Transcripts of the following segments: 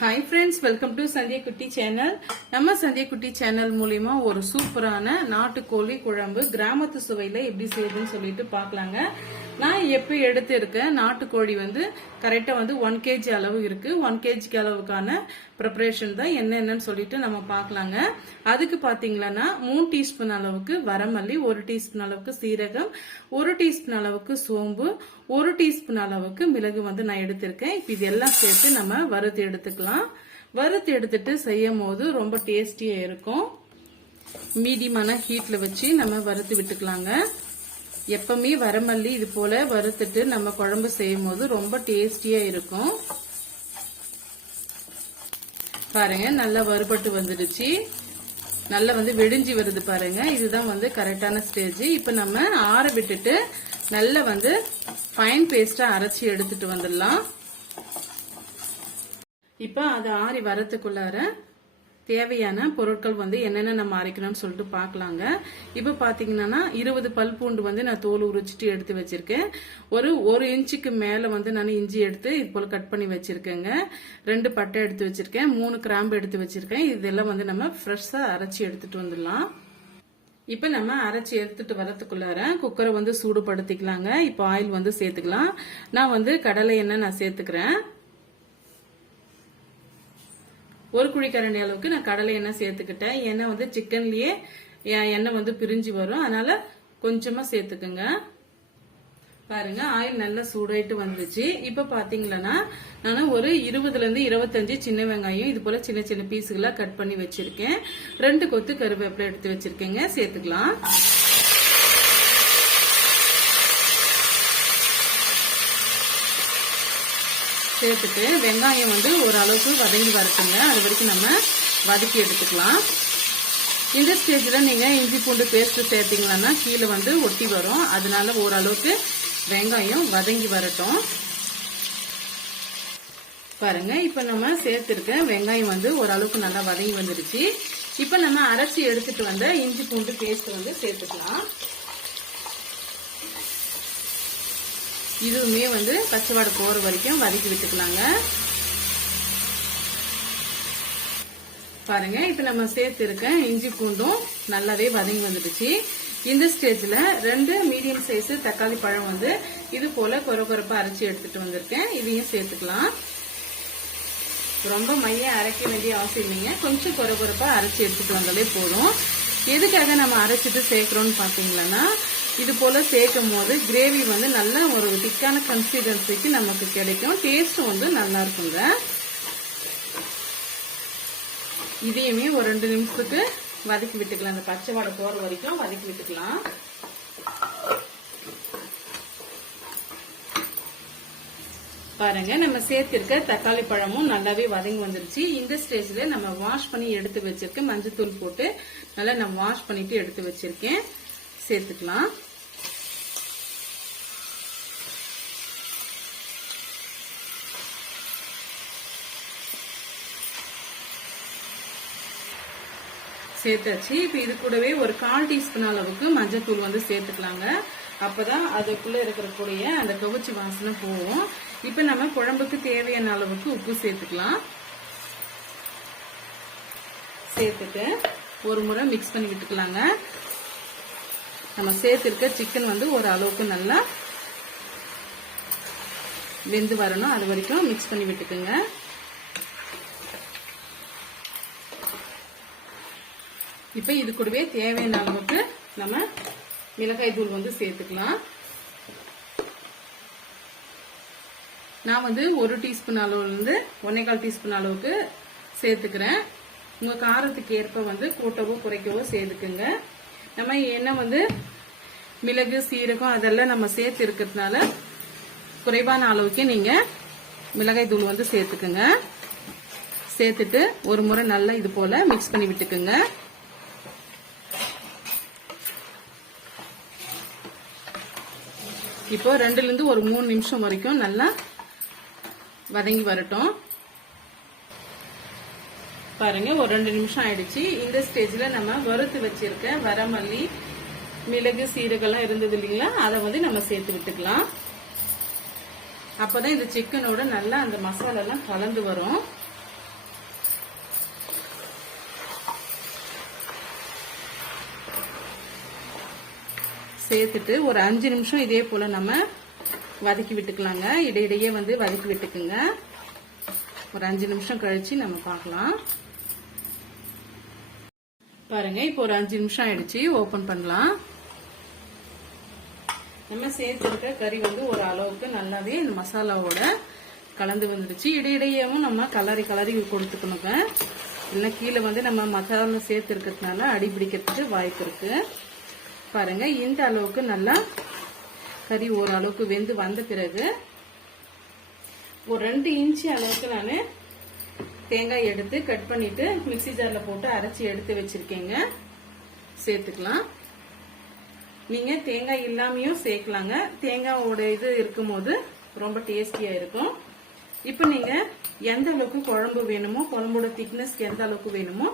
Hi friends welcome to Sandhya Kutty channel நம்ம சந்திய Kutty channel மூலியமா ஒரு சூப்பரான நாட்டுக்கோழி குழம்பு கிராமத்து சுவையில எப்படி செய்யுதுன்னு சொல்லிட்டு பார்க்கலாங்க. நான் எப்போ எடுத்து இருக்கேன் நாட்டுக்கோழி வந்து கரெக்டாக வந்து ஒன் கேஜி அளவு இருக்கு. ஒன் கேஜிக்கு அளவுக்கான ப்ரிப்பரேஷன் தான் என்னென்னு சொல்லிட்டு நம்ம பார்க்கலாங்க. அதுக்கு பார்த்தீங்கன்னா மூணு டீஸ்பூன் அளவுக்கு வரமல்லி ஒரு டீஸ்பூன் அளவுக்கு சீரகம் ஒரு டீஸ்பூன் அளவுக்கு சோம்பு ஒரு டீஸ்பூன் அளவுக்கு மிளகு வந்து நான் எடுத்திருக்கேன். இப்போ இது எல்லாம் சேர்த்து நம்ம வறுத்து எடுத்துக்கலாம். வறுத்து எடுத்துட்டு செய்யும் போது ரொம்ப டேஸ்டியாக இருக்கும். மீடியமான ஹீட்டில் வச்சு நம்ம வறுத்து விட்டுக்கலாங்க. எப்பவுமே வரமல்லி இது போல வறுத்துட்டு நம்ம குழம்பு செய்யும் போது ரொம்ப டேஸ்டியா இருக்கும். பாருங்க நல்லா வறுபட்டு வந்துடுச்சு. நல்லா வந்து வெடிஞ்சி வருது பாருங்க. இதுதான் வந்து கரெக்டான ஸ்டேஜ் இப்போ நம்ம ஆற விட்டுட்டு நல்லா வந்து ஃபைன் பேஸ்டா அரைச்சி எடுத்துட்டு வந்துடலாம். இப்போ அது ஆறி வரத்துக்குள்ளார தேவையான பொருட்கள் வந்து என்னென்ன நம்ம அரைக்கணும்னு சொல்லிட்டு பார்க்கலாங்க. இப்போ பார்த்தீங்கன்னா இருபது பல் பூண்டு வந்து நான் தோல் உரிச்சிட்டு எடுத்து வச்சிருக்கேன். ஒரு ஒரு இன்ச்சுக்கு மேலே வந்து நான் இஞ்சி எடுத்து இது போல் கட் பண்ணி வச்சிருக்கேங்க. ரெண்டு பட்டை எடுத்து வச்சிருக்கேன். மூணு கிராம்பு எடுத்து வச்சிருக்கேன். இதெல்லாம் வந்து நம்ம ஃப்ரெஷ்ஷாக அரைச்சி எடுத்துட்டு வந்துடலாம். இப்போ நம்ம அரைச்சி எடுத்துட்டு வரத்துக்குள்ளார குக்கரை வந்து சூடுபடுத்திக்கலாங்க. இப்போ ஆயில் வந்து சேர்த்துக்கலாம். நான் வந்து கடலை எண்ணெய் நான் சேர்த்துக்கிறேன். ஒரு குழிக்கரண்டி அளவுக்கு நான் கடலை எண்ணெய் சேர்த்துக்கிட்டேன். எண்ணெய் வந்து சிக்கன்லயே எண்ணெய் வந்து பிரிஞ்சு வரும். அதனால கொஞ்சமா சேர்த்துக்குங்க. பாருங்க ஆயில் நல்லா சூடாயிட்டு வந்துச்சு. இப்ப பாத்தீங்களன்னா நான் ஒரு இருபதுல இருந்து இருபத்தஞ்சு சின்ன வெங்காயம் இது போல சின்ன சின்ன பீஸுகளா கட் பண்ணி வச்சிருக்கேன். ரெண்டு கொத்து கருவேப்பிலை எடுத்து வச்சிருக்கேங்க. சேர்த்துக்கலாம். சேர்த்துட்டு வெங்காயம் வந்து ஓரளவுக்கு வதங்கி வரட்டுங்க. அது வரைக்கும் நம்ம வதக்கி எடுத்துக்கலாம். இந்த ஸ்டேஜில் நீங்கள் இஞ்சி பூண்டு பேஸ்ட்டு சேர்த்தீங்கன்னா கீழே வந்து ஒட்டி வரும். அதனால ஓரளவுக்கு வெங்காயம் வதங்கி வரட்டும். பாருங்க இப்போ நம்ம சேர்த்துருக்க வெங்காயம் வந்து ஓரளவுக்கு நல்லா வதங்கி வந்துடுச்சு இப்போ நம்ம அரைச்சி எடுத்துட்டு வந்த இஞ்சி பூண்டு பேஸ்ட் வந்து சேர்த்துக்கலாம். இதுவுமே வந்து பச்சைவாடை போகிற வரைக்கும் வதக்கி விட்டுக்கலாங்க. பாருங்க இப்ப நம்ம சேர்த்து இருக்க இஞ்சி பூண்டும் நல்லாவே வதங்கி வந்துடுச்சு. இந்த ஸ்டேஜ்ல ரெண்டு மீடியம் சைஸ் தக்காளி பழம் வந்து இது போல கொர கொரப்பா அரைச்சி எடுத்துட்டு வந்திருக்கேன். இதையும் சேர்த்துக்கலாம். ரொம்ப மைய அரைக்க வேண்டிய அவசியம் இல்லைங்க. கொஞ்சம் கொர கொரப்பா அரைச்சி எடுத்துட்டு வந்தாலே போதும். எதுக்காக நம்ம அரைச்சிட்டு சேர்க்கிறோம்னு பாத்தீங்கன்னா இது போல சேர்க்கும் போது கிரேவி வந்து நல்ல ஒரு திக்கான கன்சிஸ்டன்சிக்கு நமக்கு கிடைக்கும். டேஸ்ட்டும் வந்து நல்லா இருக்குங்க. இதையுமே ஒரு ரெண்டு நிமிஷத்துக்கு வதக்கி விட்டுக்கலாம். அந்த பச்சை வாடை போற வரைக்கும் வதக்கி விட்டுக்கலாம். பாருங்க நம்ம சேர்த்திருக்க தக்காளி பழமும் நல்லாவே வதங்கி வந்துருச்சு. இந்த ஸ்டேஜ்ல நம்ம வாஷ் பண்ணி எடுத்து வச்சிருக்கேன் மஞ்சள் தூள் போட்டு நல்லா நான் வாஷ் பண்ணிட்டு எடுத்து வச்சிருக்கேன். சேர்த்துக்கலாம். சேர்த்தாச்சு. இப்போ இது கூடவே ஒரு கால் டீஸ்பூன் அளவுக்கு மஞ்சத்தூள் வந்து சேர்த்துக்கலாங்க. அப்போதான் அதுக்குள்ளே இருக்கக்கூடிய அந்த கவுச்சி வாசனை போகும். இப்போ நம்ம குழம்புக்கு தேவையான அளவுக்கு உப்பு சேர்த்துக்கலாம். சேர்த்துட்டு ஒரு முறை மிக்ஸ் பண்ணி விட்டுக்கலாங்க. நம்ம சேர்த்துருக்க சிக்கன் வந்து ஒரு அளவுக்கு நல்லா வெந்து வரணும். அது வரைக்கும் மிக்ஸ் பண்ணி விட்டுக்குங்க. இப்போ இது கூடவே தேவையான அளவுக்கு நம்ம மிளகாய் தூள் வந்து சேர்த்துக்கலாம். நான் வந்து ஒரு டீஸ்பூன் அளவுலேருந்து ஒன்னேகால் டீஸ்பூன் அளவுக்கு சேர்த்துக்கிறேன். உங்கள் காரத்துக்கு ஏற்ப வந்து கூட்டவோ குறைக்கவோ சேர்த்துக்குங்க. நம்ம எண்ணெய் வந்து மிளகு சீரகம் அதெல்லாம் நம்ம சேர்த்து இருக்கிறதுனால குறைவான அளவுக்கு நீங்கள் மிளகாய் தூள் வந்து சேர்த்துக்குங்க. சேர்த்துட்டு ஒரு முறை நல்லா இது போல மிக்ஸ் பண்ணி விட்டுக்குங்க. இப்போ ரெண்டுலேருந்து ஒரு மூணு நிமிஷம் வரைக்கும் நல்லா வதங்கி வரட்டும். பாருங்க ஒரு ரெண்டு நிமிஷம் ஆயிடுச்சு. இந்த ஸ்டேஜ்ல நம்ம வறுத்து வச்சிருக்க வரமல்லி மிளகு சீரகெல்லாம் இருந்தது இல்லைங்களா? அதை வந்து நம்ம சேர்த்து விட்டுக்கலாம். அப்பதான் இந்த சிக்கனோட நல்லா அந்த மசாலா எல்லாம் கலந்து வரும். சேர்த்துட்டு ஒரு அஞ்சு நிமிஷம் இதே போல நம்ம வதக்கி விட்டுக்கலாங்க. இடையிடையே வந்து வதக்கி விட்டுக்குங்க. ஒரு அஞ்சு நிமிஷம் கழிச்சு நம்ம பார்க்கலாம். பாருங்க இப்போ ஒரு அஞ்சு நிமிஷம் ஆயிடுச்சு. ஓபன் பண்ணலாம். நம்ம சேர்த்துருக்க கறி வந்து ஒரு அளவுக்கு நல்லாவே இந்த மசாலாவோட கலந்து வந்துடுச்சு. இடையிடையேவும் நம்ம கலரி கலரி கொடுத்துக்கணுங்க. இல்லை கீழே வந்து நம்ம மசாலா சேர்த்து இருக்கிறதுனால அடி பிடிக்கிறதுக்கு வாய்ப்பு இருக்குது பாருங்க இந்த அளவுக்கு நல்லா கறி ஓரளவுக்கு வெந்து வந்த பிறகு ஒரு ரெண்டு இன்ச்சு அளவுக்கு நான் தேங்காய் எடுத்து கட் பண்ணிட்டு மிக்ஸி ஜாரில் போட்டு அரைச்சி எடுத்து வச்சிருக்கேங்க. சேர்த்துக்கலாம். நீங்க தேங்காய் இல்லாமையும் சேர்க்கலாங்க. தேங்காயோட இது இருக்கும்போது ரொம்ப டேஸ்டியா இருக்கும். இப்போ நீங்க எந்த அளவுக்கு குழம்பு வேணுமோ குழம்போட திக்னஸ் எந்த அளவுக்கு வேணுமோ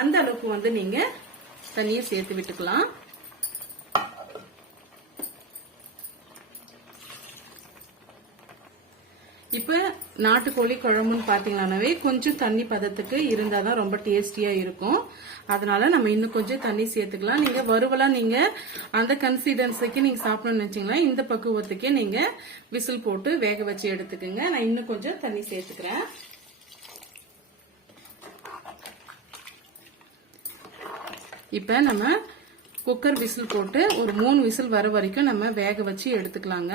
அந்த அளவுக்கு வந்து நீங்க தண்ணியை சேர்த்து விட்டுக்கலாம். இப்ப நாட்டுக்கோழி குழம்புன்னு பாத்தீங்கன்னாவே கொஞ்சம் தண்ணி பதத்துக்கு இருந்தாதான் ரொம்ப டேஸ்டியா இருக்கும். அதனால நம்ம இன்னும் கொஞ்சம் தண்ணி சேர்த்துக்கலாம். நீங்க வறுவலாக நீங்க அந்த கன்சிடன்ஸுக்கு நீங்க சாப்பிடணும்னு நினைச்சீங்கன்னா இந்த பக்குவத்துக்கே நீங்க விசில் போட்டு வேக வச்சு எடுத்துக்கோங்க. நான் இன்னும் கொஞ்சம் தண்ணி சேர்த்துக்கிறேன். இப்ப நம்ம குக்கர் விசில் போட்டு ஒரு மூணு விசில் வர வரைக்கும் நம்ம வேக வச்சு எடுத்துக்கலாங்க.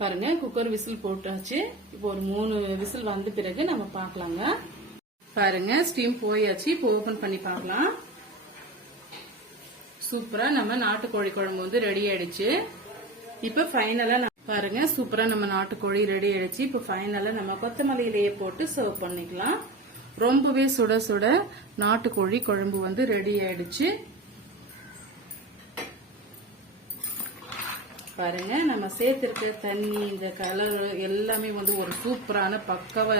பாருங்க குக்கர் விசில் போட்டாச்சு. இப்போ ஒரு மூணு விசில் வந்த பிறகு நம்ம பார்க்கலாங்க. பாருங்க ஸ்டீம் போயாச்சு. இப்போ ஓபன் பண்ணி பார்க்கலாம். சூப்பரா நம்ம நாட்டுக்கோழி குழம்பு வந்து ரெடி ஆயிடுச்சு. இப்போ ஃபைனலா பாருங்க சூப்பரா நம்ம நாட்டுக்கோழி ரெடி ஆயிடுச்சு. இப்போ ஃபைனலா நம்ம கொத்தமல்லி இலையை போட்டு சர்வ் பண்ணிக்கலாம். ரொம்பவே சுட சுட நாட்டுக்கோழி குழம்பு வந்து ரெடி ஆயிடுச்சு. பாருங்க நம்ம சேர்த்திருக்க தண்ணி இந்த கலர் எல்லாமே வந்து ஒரு சூப்பரான பக்கவ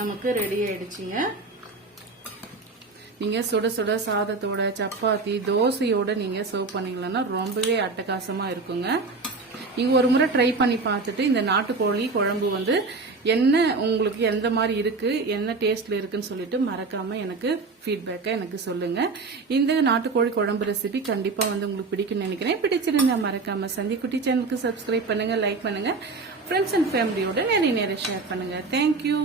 நமக்கு ரெடி ஆயிடுச்சுங்க. நீங்க சுட சுட சாதத்தோட சப்பாத்தி தோசையோட நீங்க சர்வ் பண்ணீங்கன்னா ரொம்பவே அட்டகாசமா இருக்குங்க. நீங்கள் ஒரு முறை ட்ரை பண்ணி பார்த்துட்டு இந்த நாட்டுக்கோழி குழம்பு வந்து என்ன உங்களுக்கு எந்த மாதிரி இருக்குது என்ன டேஸ்ட்டில் இருக்குன்னு சொல்லிட்டு மறக்காமல் எனக்கு ஃபீட்பேக்கை எனக்கு சொல்லுங்கள் இந்த நாட்டுக்கோழி குழம்பு ரெசிபி கண்டிப்பாக வந்து உங்களுக்கு பிடிக்கும்னு நினைக்கிறேன். பிடிச்சிருந்தா மறக்காமல் சந்திக்குட்டி சேனலுக்கு சப்ஸ்கிரைப் பண்ணுங்கள் லைக் பண்ணுங்க. ஃப்ரெண்ட்ஸ் அண்ட் ஃபேமிலியோட நிறைய நேரம் ஷேர் பண்ணுங்கள் தேங்க்யூ